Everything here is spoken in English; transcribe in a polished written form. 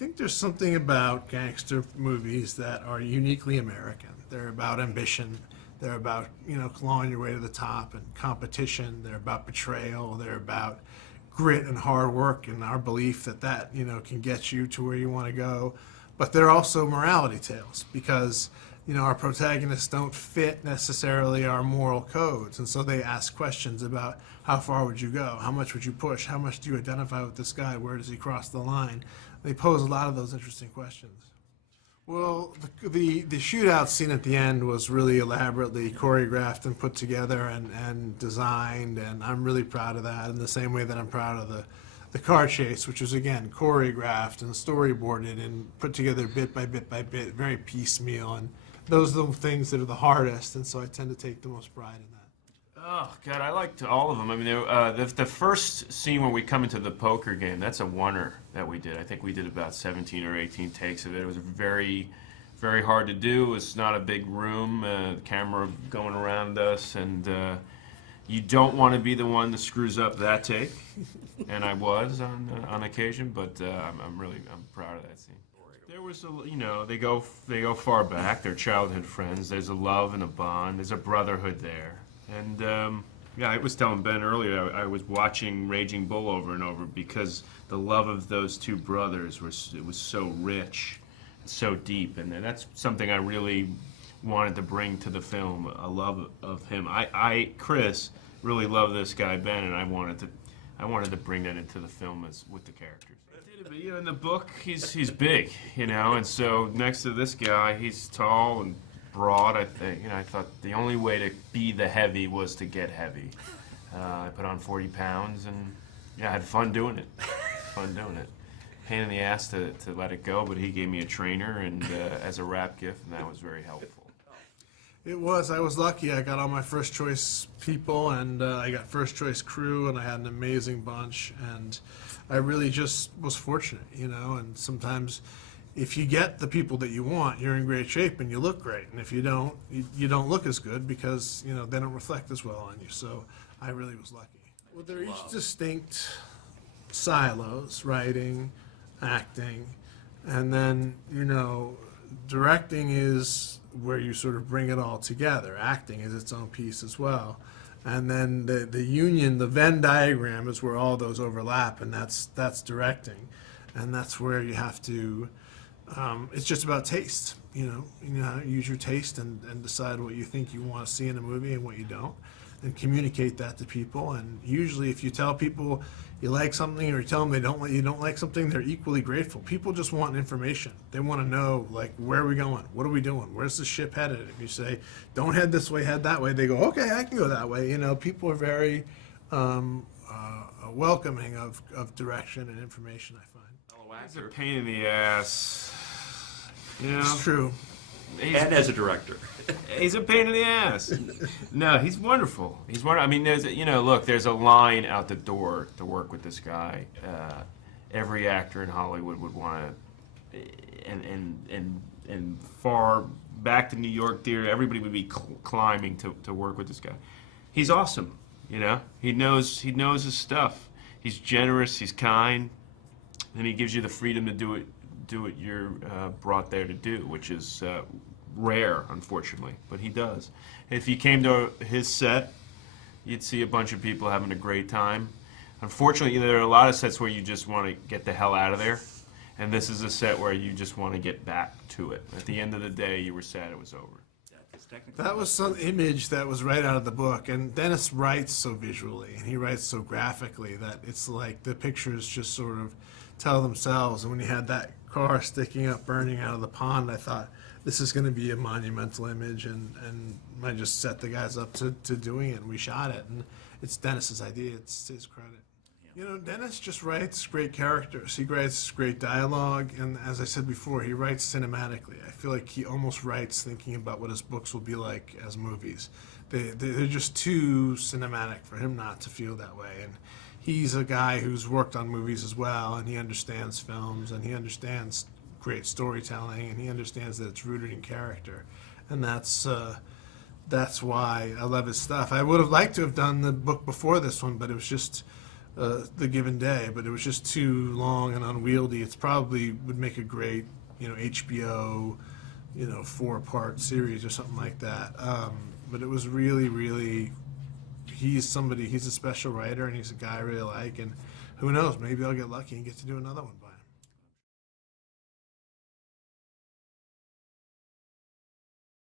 think there's something about gangster movies that are uniquely American. They're about ambition. They're about, clawing your way to the top and competition. They're about betrayal. They're about grit and hard work and our belief that can get you to where you want to go. But they're also morality tales because, our protagonists don't fit necessarily our moral codes. And so they ask questions about how far would you go? How much would you push? How much do you identify with this guy? Where does he cross the line? They pose a lot of those interesting questions. Well, the shootout scene at the end was really elaborately choreographed and put together and designed, and I'm really proud of that in the same way that I'm proud of the car chase, which was, again, choreographed and storyboarded and put together bit by bit by bit, very piecemeal, and those are the things that are the hardest, and so I tend to take the most pride in that. Oh, God, I liked all of them. I mean, the first scene when we come into the poker game, that's a oneer that we did. I think we did about 17 or 18 takes of it. It was very, very hard to do. It's not a big room, camera going around us, and you don't want to be the one that screws up that take. And I was on occasion, but I'm proud of that scene. There was they go far back. They're childhood friends. There's a love and a bond. There's a brotherhood there. And I was telling Ben earlier, I was watching Raging Bull over and over because the love of those two brothers was so rich, so deep, and that's something I really wanted to bring to the film, a love of him. Chris, really love this guy Ben, and I wanted to bring that into the film with the characters. But in the book, he's big, and so next to this guy, he's tall and broad. I think, I thought the only way to be the heavy was to get heavy. I put on 40 pounds, and I had fun doing it. Pain in the ass to let it go, but he gave me a trainer and as a wrap gift, and that was very helpful. It was. I was lucky. I got all my first choice people, and I got first choice crew, and I had an amazing bunch, and I really just was fortunate, and sometimes if you get the people that you want, you're in great shape and you look great, and if you don't, you don't look as good because, they don't reflect as well on you, so I really was lucky. Well, they're each distinct silos, writing, acting, and then, directing is where you sort of bring it all together. Acting is its own piece as well. And then the union, the Venn diagram is where all those overlap, and that's directing. And that's where you have to, it's just about taste, use your taste and decide what you think you want to see in a movie and what you don't, and communicate that to people. And usually if you tell people you like something or you tell them you don't like something, they're equally grateful. People just want information. They want to know, like, where are we going? What are we doing? Where's the ship headed? If you say, don't head this way, head that way, they go, okay, I can go that way. People are very welcoming of direction and information, I find. He's a pain in the ass. It's true. And as a director. He's a pain in the ass. No, he's wonderful. He's wonderful. I mean, there's a line out the door to work with this guy. Every actor in Hollywood would want to, and far back to New York theater, everybody would be climbing to work with this guy. He's awesome. He knows his stuff. He's generous. He's kind, and he gives you the freedom to do what you're brought there to do, which is rare, unfortunately, but he does. If you came to his set, you'd see a bunch of people having a great time. Unfortunately, there are a lot of sets where you just want to get the hell out of there, and this is a set where you just want to get back to it. At the end of the day, you were sad it was over. That was some image that was right out of the book, and Dennis writes so visually, and he writes so graphically that it's like the pictures just sort of tell themselves. And when you had that car sticking up, burning out of the pond, I thought, this is going to be a monumental image, and I just set the guys up to doing it, and we shot it, and it's Dennis's idea. It's his credit. Dennis just writes great characters. He writes great dialogue, and as I said before, he writes cinematically. I feel like he almost writes thinking about what his books will be like as movies. They're just too cinematic for him not to feel that way, and he's a guy who's worked on movies as well, and he understands films, and he understands great storytelling, and he understands that it's rooted in character, and that's why I love his stuff. I would have liked to have done the book before this one, but it was just the given day, but it was just too long and unwieldy. It's probably would make a great, HBO, 4-part series or something like that. But it was really, really, he's a special writer, and he's a guy I really like, and who knows, maybe I'll get lucky and get to do another one by him.